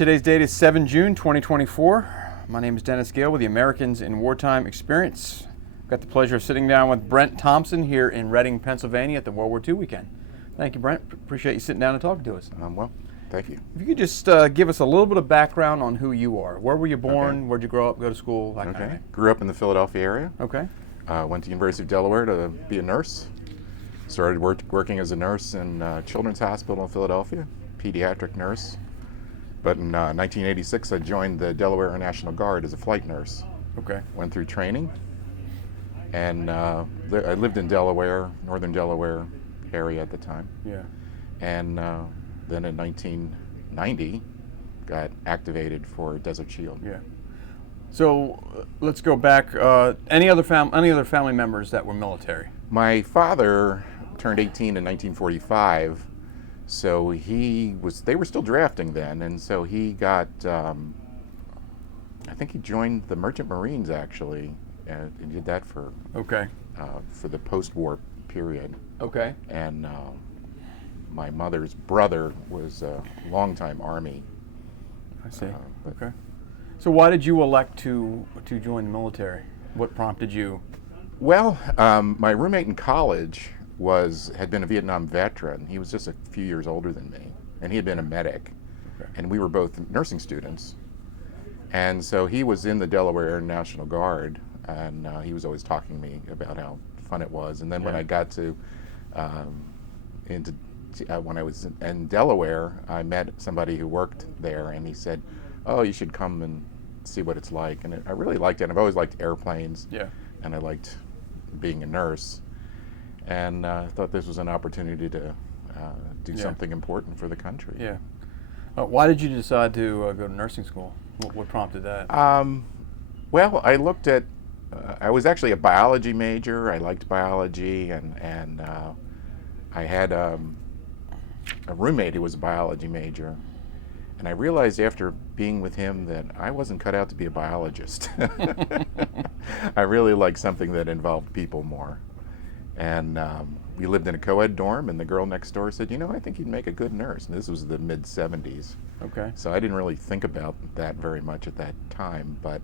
today's date is 7 June 2024. My name is Dennis Gale with the Americans in Wartime Experience. I've got the pleasure of sitting down with Brent Thompson here in Reading, Pennsylvania at the World War II weekend. Thank you, Brent. Appreciate you sitting down and talking to us. Well, thank you. If you could just give us a little bit of background on who you are. Where were you born? Okay. Where'd you grow up, go to school, that kind of thing? Grew up in the Philadelphia area. Okay. Went to University of Delaware to be a nurse. Started working as a nurse in Children's Hospital in Philadelphia, pediatric nurse. But in 1986, I joined the Delaware National Guard as a flight nurse. Okay. Went through training, and I lived in Delaware, northern Delaware area at the time. Yeah. And then in 1990, got activated for Desert Shield. Yeah. So let's go back. Any other family members that were military? My father turned 18 in 1945. So they were still drafting then, and so he got, I think he joined the Merchant Marines actually, and he did that for the post-war period. Okay. And my mother's brother was a longtime Army. I see. Okay. So why did you elect to join the military? What prompted you? Well, my roommate in college had been a Vietnam veteran. He was just a few years older than me, and he had been a medic. Okay. And we were both nursing students. And so he was in the Delaware National Guard, and he was always talking to me about how fun it was. And then when I got to when I was in Delaware, I met somebody who worked there, and he said, "Oh, you should come and see what it's like." And I really liked it. I've always liked airplanes, and I liked being a nurse. And thought this was an opportunity to do something important for the country. Yeah. Why did you decide to go to nursing school? What prompted that? Well, I looked at. I was actually a biology major. I liked biology, and I had a roommate who was a biology major. And I realized after being with him that I wasn't cut out to be a biologist. I really liked something that involved people more. And we lived in a co-ed dorm, and the girl next door said, I think you'd make a good nurse. And this was the mid-'70s. Okay. So I didn't really think about that very much at that time. But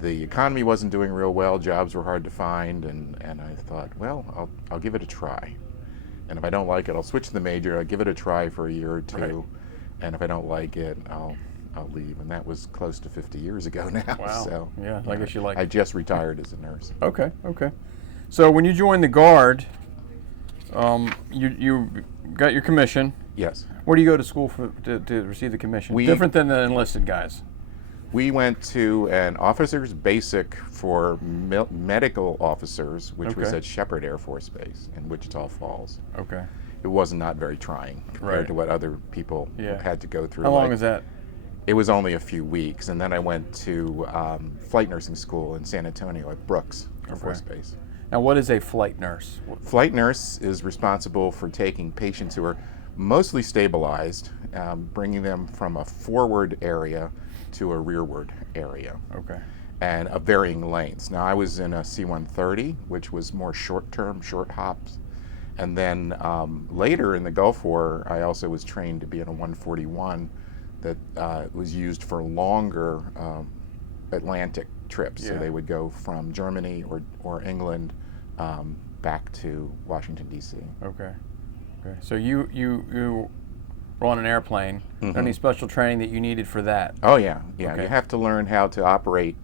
the economy wasn't doing real well. Jobs were hard to find. And I thought, well, I'll give it a try. And if I don't like it, I'll switch the major. I'll give it a try for a year or two. Right. And if I don't like it, I'll leave. And that was close to 50 years ago now. Wow. So, yeah, I guess you like it. I just retired as a nurse. Okay. So when you joined the Guard, you got your commission. Yes. Where do you go to school to receive the commission? Different than the enlisted guys. We went to an officer's basic for medical officers, which was at Shepherd Air Force Base in Wichita Falls. Okay. It was not very trying compared to what other people had to go through. How long is that? It was only a few weeks, and then I went to flight nursing school in San Antonio at Brooks Air Force Base. Now, what is a flight nurse? Flight nurse is responsible for taking patients who are mostly stabilized, bringing them from a forward area to a rearward area. Okay. And of varying lengths. Now, I was in a C-130, which was more short-term, short hops. And then later in the Gulf War, I also was trained to be in a 141 that was used for longer Atlantic trips. So they would go from Germany or England back to Washington, D.C. Okay. So you were on an airplane. Any special training that you needed for that? Oh, yeah. You have to learn how to operate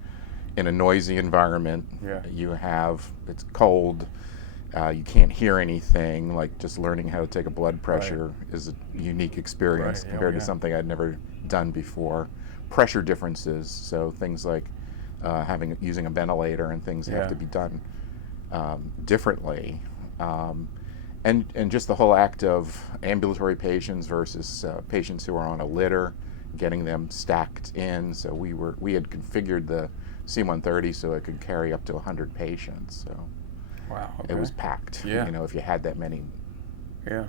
in a noisy environment. It's cold. You can't hear anything. Like just learning how to take a blood pressure is a unique experience compared to something I'd never done before. Pressure differences, so things like using a ventilator and things have to be done differently. And just the whole act of ambulatory patients versus patients who are on a litter, getting them stacked in. So we had configured the C-130 so it could carry up to 100 patients. So. Wow. Okay. It was packed, if you had that many. Yeah.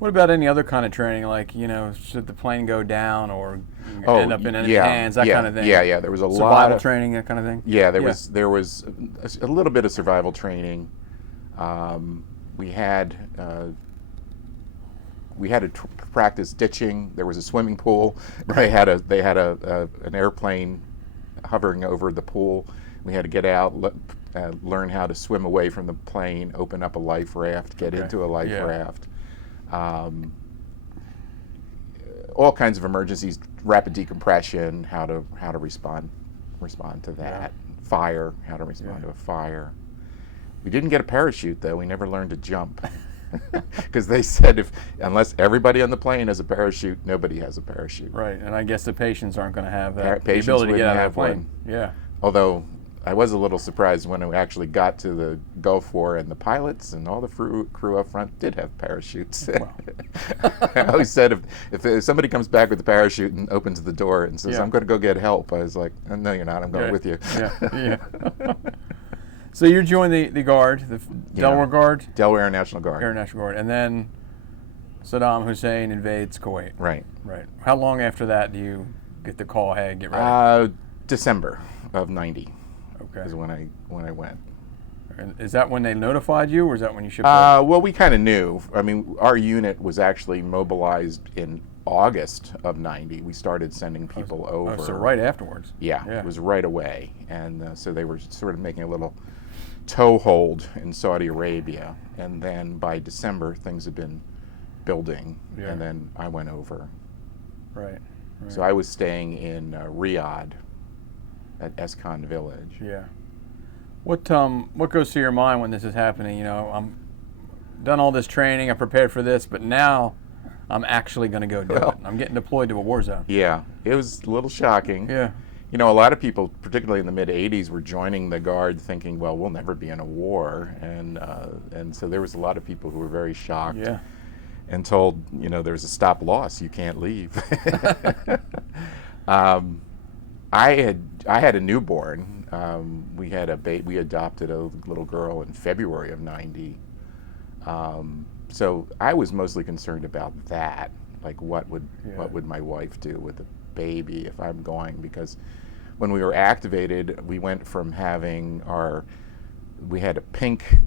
What about any other kind of training, like, should the plane go down or end up in enemy hands, that kind of thing? Yeah, there was a lot of survival training, that kind of thing? Yeah, there was a little bit of survival training. We had we had to practice ditching. There was a swimming pool. They had an airplane hovering over the pool. We had to get out, learn how to swim away from the plane, open up a life raft, get into a life raft. All kinds of emergencies, rapid decompression, how to respond to that. Fire, how to respond to a fire. We didn't get a parachute though. We never learned to jump. Because they said unless everybody on the plane has a parachute, nobody has a parachute. Right, and I guess the patients aren't going to have that Patients the ability to get wouldn't out of have the plane. one. Yeah. Although I was a little surprised when we actually got to the Gulf War and the pilots and all the crew up front did have parachutes. Wow. I always said if somebody comes back with a parachute and opens the door and says, I'm going to go get help, I was like, no, you're not. I'm going with you. Yeah. So you joined the Guard, the Delaware Guard? Delaware Air National Guard. Air National Guard. And then Saddam Hussein invades Kuwait. Right. How long after that do you get the call, hey, get ready? December of '90 is when I went. And is that when they notified you, or is that when you shipped Well, we kind of knew. I mean, our unit was actually mobilized in August of '90. We started sending people over. Oh, so right afterwards. Yeah, it was right away. And so they were sort of making a little toehold in Saudi Arabia. And then by December, things had been building. Yeah. And then I went over. Right. So I was staying in Riyadh at Escon Village. Yeah. What goes through your mind when this is happening? You know, I'm done all this training, I prepared for this, but now I'm actually going to go do it. I'm getting deployed to a war zone. Yeah, it was a little shocking. Yeah. You know, a lot of people, particularly in the mid-'80s, were joining the Guard thinking, well, we'll never be in a war. And so there was a lot of people who were very shocked and told, you know, there's a stop loss, you can't leave. I had a newborn. We adopted a little girl in February of '90. So I was mostly concerned about that, like what would my wife do with the baby if I'm going? Because when we were activated, we went from having we had a pink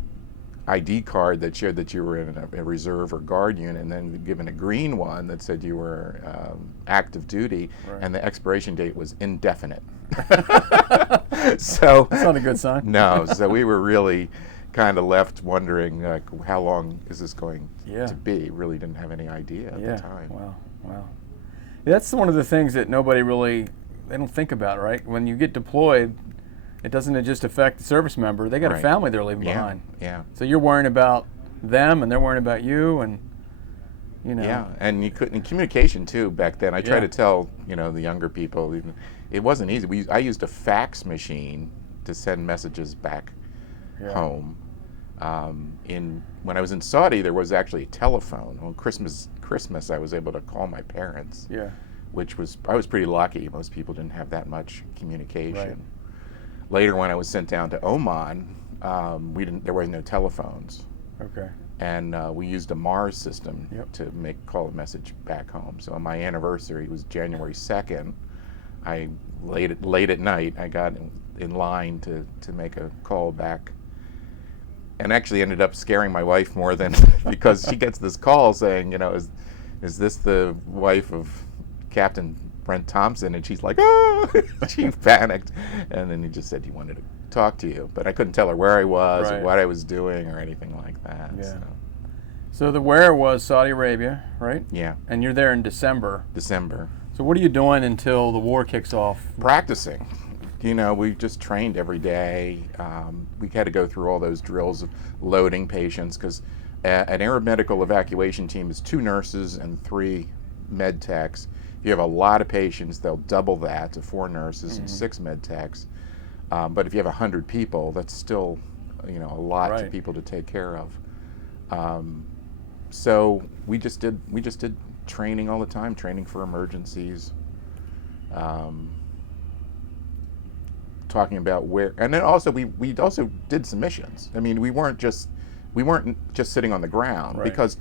ID card that showed that you were in a reserve or guard unit, and then given a green one that said you were active duty, and the expiration date was indefinite. So that's not a good sign. No, so we were really kind of left wondering, like, how long is this going to be? Really didn't have any idea at the time. Wow. That's one of the things that nobody really, they don't think about, right? When you get deployed, it doesn't just affect the service member. They got a family they're leaving behind. Yeah. So you're worrying about them, and they're worrying about you, and you know. Yeah, and you couldn't. And communication too back then. I try to tell the younger people, it wasn't easy. I used a fax machine to send messages back home. When I was in Saudi, there was actually a telephone. On Christmas, I was able to call my parents. Yeah. I was pretty lucky. Most people didn't have that much communication. Right. Later, when I was sent down to Oman, there were no telephones. Okay. And we used a Mars system to call a message back home. So on my anniversary, it was January 2nd. Late at night, I got in line to make a call back, and actually ended up scaring my wife more than because she gets this call saying, is this the wife of Captain Brent Thompson? And she's like, oh, she panicked. And then he just said he wanted to talk to you. But I couldn't tell her where I was or what I was doing or anything like that. Yeah. So the where was Saudi Arabia, right? Yeah. And you're there in December. So what are you doing until the war kicks off? Practicing. We just trained every day. We had to go through all those drills of loading patients because an aeromedical evacuation team is 2 nurses and 3 med techs. If you have a lot of patients, they'll double that to 4 nurses and 6 med techs. But if you have 100 people, that's still, a lot of people to take care of. So we just did training all the time, training for emergencies, talking about where, and then also we also did some missions. I mean, we weren't just sitting on the ground because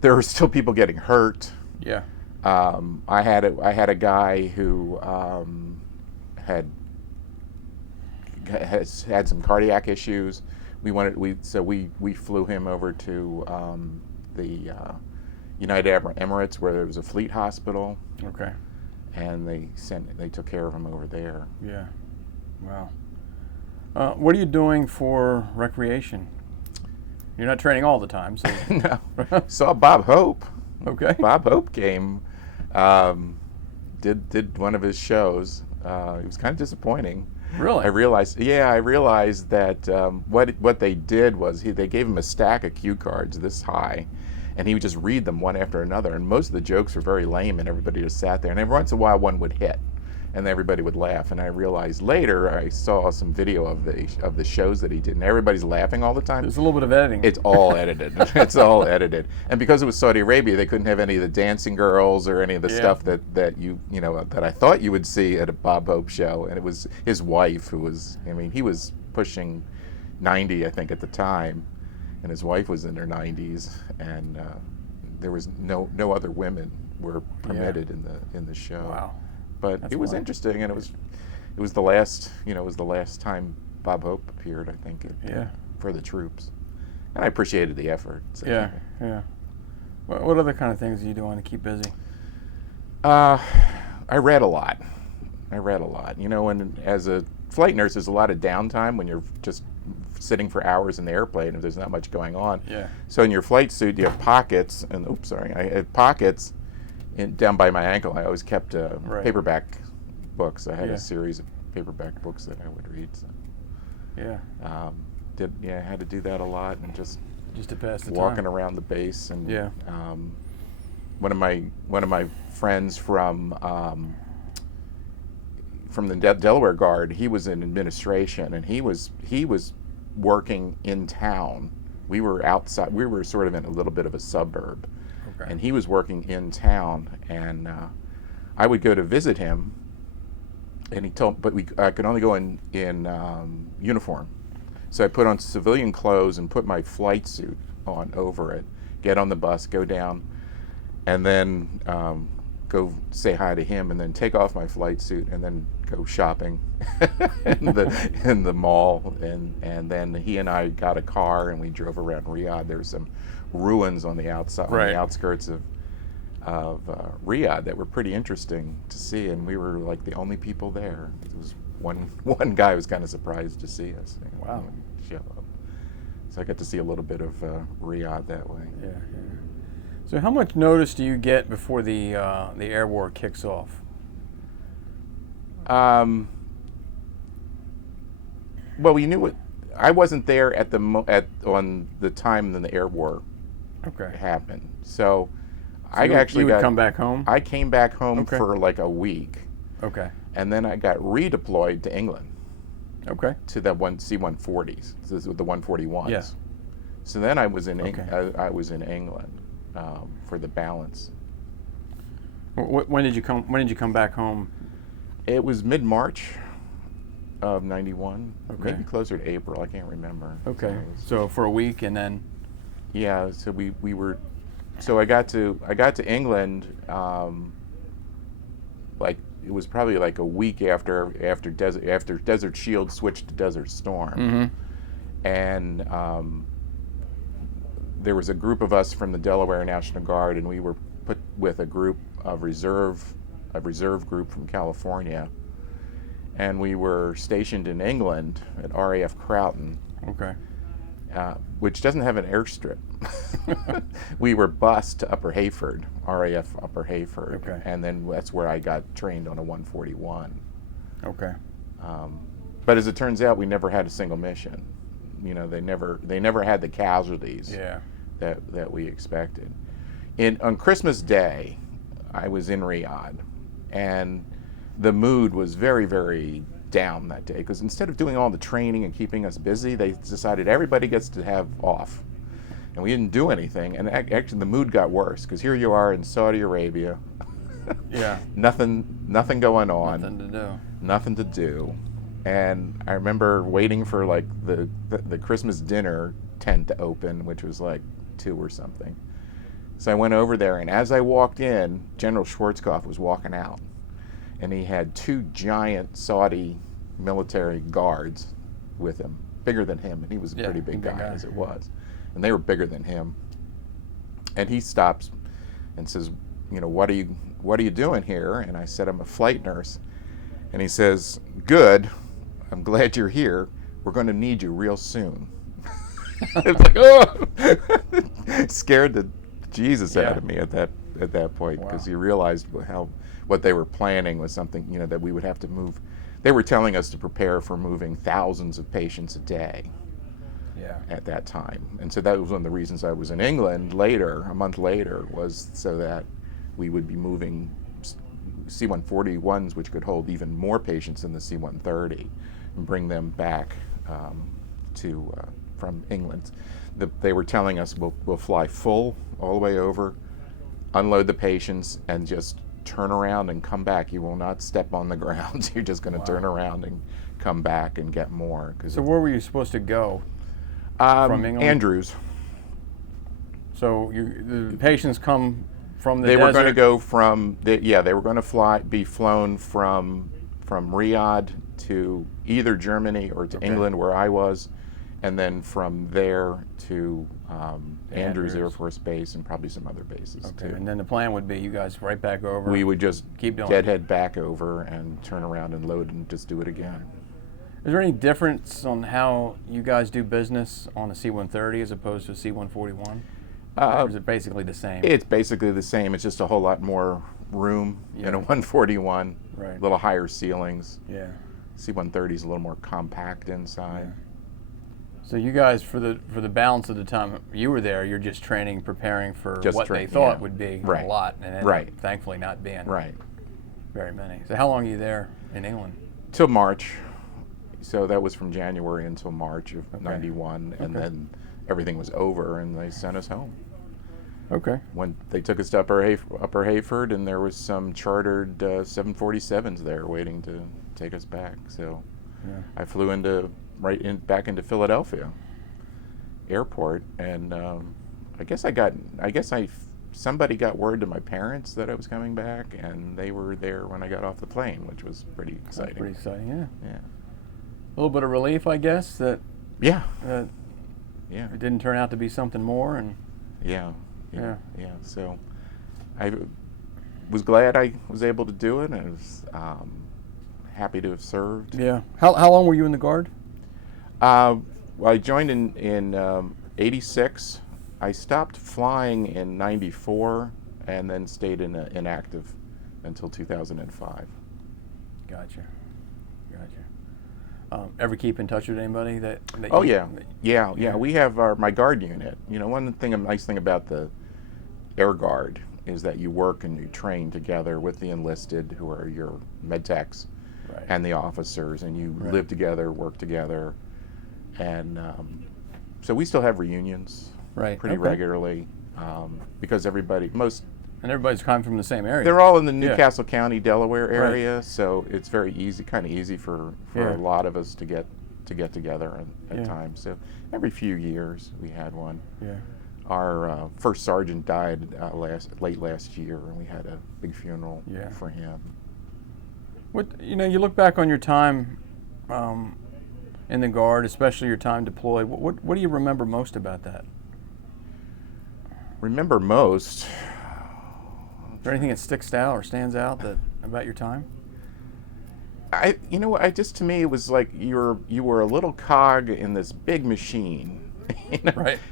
there were still people getting hurt. Yeah. I had a guy who has had some cardiac issues. We flew him over to United Arab Emirates, where there was a fleet hospital, Okay. and they took care of him over there. Yeah. Wow. What are you doing for recreation? You're not training all the time, so. No. Saw Bob Hope. Okay. Bob Hope came, did one of his shows. It was kind of disappointing. Really? I realized that what they did was they gave him a stack of cue cards this high, and he would just read them one after another. And most of the jokes were very lame, and everybody just sat there. And every once in a while, one would hit, and everybody would laugh. And I realized later, I saw some video of the shows that he did, and everybody's laughing all the time. There's a little bit of editing. It's all edited. It's all edited. And because it was Saudi Arabia, they couldn't have any of the dancing girls or any of the stuff that that I thought you would see at a Bob Hope show. And it was his wife who was, he was pushing 90, I think, at the time, and his wife was in her 90s, and there was no other women were permitted in the show. Wow. But That's it was wild. interesting, and it was the last time Bob Hope appeared, I think, for the troops, and I appreciated the effort. So. Yeah. What other kind of things do you do to keep busy? I read a lot. And as a flight nurse, there's a lot of downtime when you're just sitting for hours in the airplane if there's not much going on. Yeah. So in your flight suit, you have pockets, and I had pockets down by my ankle. I always kept paperback books. I had a series of paperback books that I would read. So. Yeah. I had to do that a lot, and just to pass the walking time. around the base. And Yeah. one of my friends from the Delaware Guard, he was in administration, and he was working in town. We were outside. We were sort of in a little bit of a suburb. Okay. And he was working in town, and I would go to visit him, and he told, but I could only go in uniform. So I put on civilian clothes and put my flight suit on over it, get on the bus, go down, and then go say hi to him, and then take off my flight suit, and then go shopping in the mall, and then he and I got a car, and we drove around Riyadh. There were some ruins on the outside, on the outskirts of Riyadh that were pretty interesting to see, and we were like the only people there. It was one guy was kind of surprised to see us. Wow. Show up. So I got to see a little bit of Riyadh that way. Yeah. So how much notice do you get before the air war kicks off? Well, we knew it. I wasn't there on the time when the air war happened. So I actually would come back home? I came back home for like a week. Okay. And then I got redeployed to England. Okay. To the C-140s, the 141s. Yeah. So then I was in I was in England for the balance. When did you come back home? It was mid-March of '91. Okay. Maybe closer to April. I can't remember. Okay. So for a week, and then. Yeah. So we were. So I got to England. Like it was probably like a week after Desert Shield switched to Desert Storm, and there was a group of us from the Delaware National Guard, and we were put with a group of reserve group from California, and we were stationed in England at RAF Croughton. Okay. Which doesn't have an airstrip. We were bused to Upper Hayford, RAF Upper Hayford, and then that's where I got trained on a 141. Okay. But as it turns out, we never had a single mission. They never had the casualties that we expected. On Christmas Day, I was in Riyadh, and the mood was very, very down that day, because instead of doing all the training and keeping us busy, they decided everybody gets to have off, and we didn't do anything. And actually the mood got worse, because here you are in Saudi Arabia. nothing going on, nothing to do. And I remember waiting for like the Christmas dinner tent to open, which was like 2 or something. So I went over there, and as I walked in, General Schwarzkopf was walking out. And he had 2 giant Saudi military guards with him, bigger than him, and he was a pretty big guy as it was. And they were bigger than him. And he stops, and says, what are you doing here? And I said, I'm a flight nurse. And he says, good, I'm glad you're here. We're going to need you real soon. I was like, oh, scared the Jesus out of me at that point, because you realized what they were planning was something, that we would have to move. They were telling us to prepare for moving thousands of patients a day. At that time. And so that was one of the reasons I was in England a month later, was so that we would be moving C-141s, which could hold even more patients than the C-130, and bring them back from England. They were telling us we'll fly full all the way over, unload the patients, and just turn around and come back. You will not step on the ground. You're just going to turn around and come back and get more. So where were you supposed to go? From England? Andrews. So the patients come from the desert? They were going to go from, they were going to be flown from Riyadh to either Germany or to England, where I was, and then from there to Andrews Air Force Base and probably some other bases too. And then the plan would be you guys right back over? We would just keep doing deadhead back over and turn around and load and just do it again. Is there any difference on how you guys do business on a C-130 as opposed to a C-141? Or is it basically the same? It's basically the same. It's just a whole lot more room in a 141. Right. A little higher ceilings. Yeah. C-130 is a little more compact inside. Yeah. So you guys, for the balance of the time you were there, you're just training, preparing for what they thought would be a lot, and ended up thankfully not being very many. So how long are you there in England? Till March. So that was from January until March of '91, and then everything was over, and they sent us home. Okay. When they took us to Upper Hayford, and there was some chartered 747s there waiting to take us back. So I flew back into Philadelphia airport, and somebody got word to my parents that I was coming back, and they were there when I got off the plane, which was pretty exciting. That's pretty exciting, yeah. Yeah. A little bit of relief, I guess, that it didn't turn out to be something more, and so I was glad I was able to do it, and I was happy to have served. Yeah. How long were you in the Guard? Well, I joined in '86. I stopped flying in '94, and then stayed inactive until 2005. Gotcha. Ever keep in touch with anybody that We have my Guard unit. Nice thing about the Air Guard is that you work and you train together with the enlisted, who are your med techs, and the officers, and you live together, work together, and so we still have reunions pretty regularly, because everybody's coming from the same area. They're all in the Newcastle County, Delaware area, so it's very easy, kind of easy for a lot of us to get together at times. So every few years we had one. Yeah. Our first sergeant died late last year, and we had a big funeral for him. You look back on your time in the Guard, especially your time deployed. What do you remember most about that? Remember most? Is there anything that sticks out or stands out about your time? To me, it was like you were a little cog in this big machine,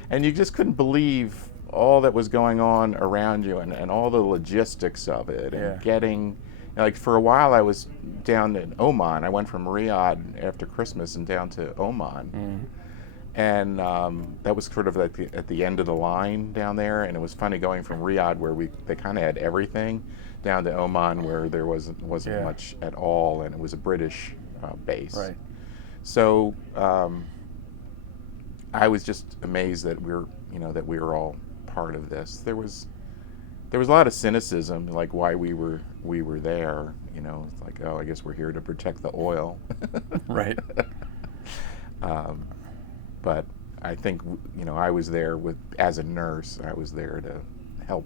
and you just couldn't believe all that was going on around you, and all the logistics of it, and getting, for a while I was down in Oman. I went from Riyadh after Christmas and down to Oman. And that was sort of at the end of the line down there, and it was funny going from Riyadh, where they kind of had everything, down to Oman, where there wasn't much at all, and it was a British base. Right. So I was just amazed that we were all part of this. There was a lot of cynicism, like why we were there. It's like, I guess we're here to protect the oil. Right. But I think, I was there as a nurse. I was there to help.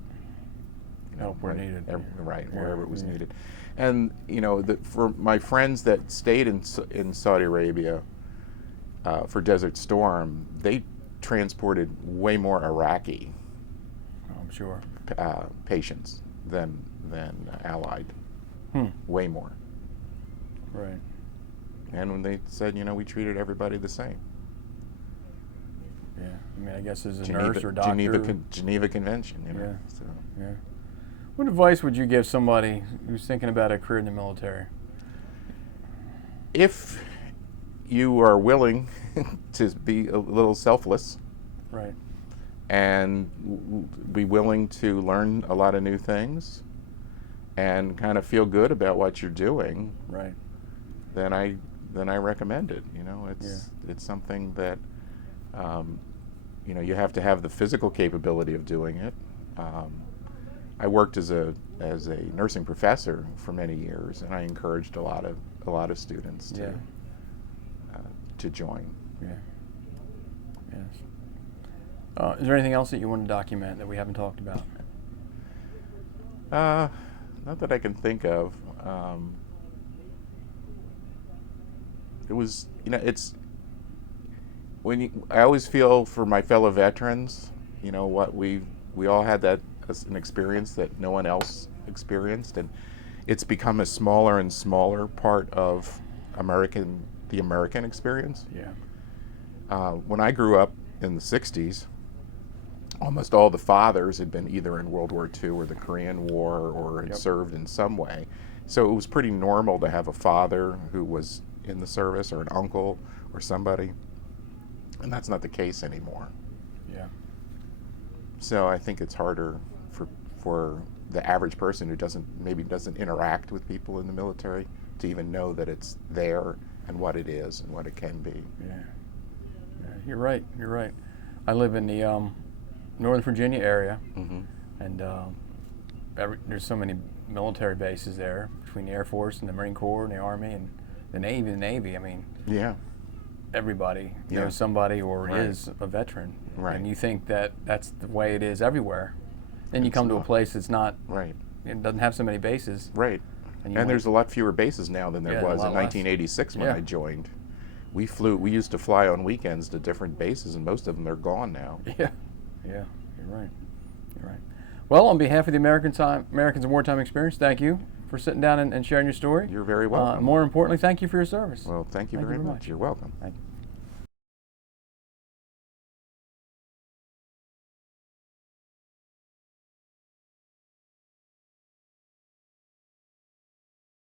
Help where needed. Wherever it was needed. And, for my friends that stayed in Saudi Arabia for Desert Storm, they transported way more Iraqi. I'm sure. patients than Allied. Way more. Right. And when they said, we treated everybody the same. Yeah. I mean, I guess as a nurse or doctor. Geneva Convention. Yeah. So. Yeah. What advice would you give somebody who's thinking about a career in the military? If you are willing to be a little selfless, right, and be willing to learn a lot of new things, and kind of feel good about what you're doing, right, then I recommend it. It's something that you have to have the physical capability of doing it. I worked as a nursing professor for many years, and I encouraged a lot of students to join. Yeah. Yes. Is there anything else that you want to document that we haven't talked about? Not that I can think of. It was, it's I always feel for my fellow veterans, what we all had that as an experience that no one else experienced, and it's become a smaller and smaller part of the American experience. Yeah. When I grew up in the 60s, almost all the fathers had been either in World War II or the Korean War or had served in some way. So it was pretty normal to have a father who was in the service or an uncle or somebody. And that's not the case anymore. Yeah. So I think it's harder for the average person who doesn't interact with people in the military to even know that it's there and what it is and what it can be. Yeah. You're right. I live in the Northern Virginia area, and there's so many military bases there between the Air Force and the Marine Corps and the Army and the Navy. I mean, everybody knows somebody or is a veteran, and you think that that's the way it is everywhere. Then you come to a place that's not. Right. It doesn't have so many bases. Right. And there's a lot fewer bases now than there was in 1986 when I joined. We used to fly on weekends to different bases, and most of them are gone now. Yeah, you're right. Well, on behalf of the Americans in Wartime Experience, thank you for sitting down and sharing your story. You're very welcome. More importantly, thank you for your service. Well, thank you very much. You're welcome. Thank you.